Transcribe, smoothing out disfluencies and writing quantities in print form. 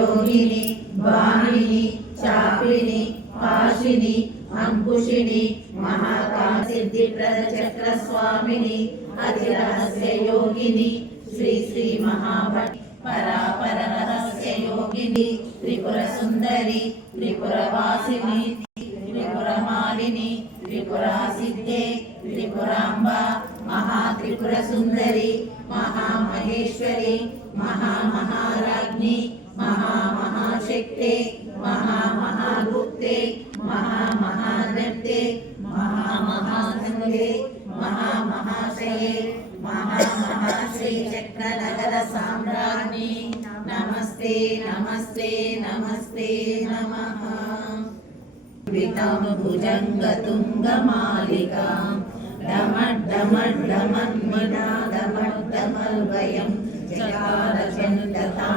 योगिनी वाणिनी चापिनी पाशिनी अंकुशिनी महाकाल सिद्धिप्रद चक्र स्वामिनी अतिरहस्य योगिनी श्री श्री महाभट परापर रहस्य योगिनी त्रिपुर सुंदरी त्रिपुरवासिनी त्रिपुरमालिनी त्रिपुरा सिद्धे त्रिपुरांबा महात्रिपुर सुंदरी महामहेश्वरी महामहाराज्ञी महामहाशक्ते महामहागुप्ते महामहानर्ते महामहानंदे महामहाशये महामहाश्री चक्रनगर साम्राज्ञी नमस्ते नमस्ते नमस्ते नमः। भुजङ्गतुङ्गमालिकां डमड्डमड्डमन्मनादमड्डमल्वयं चकार चण्डता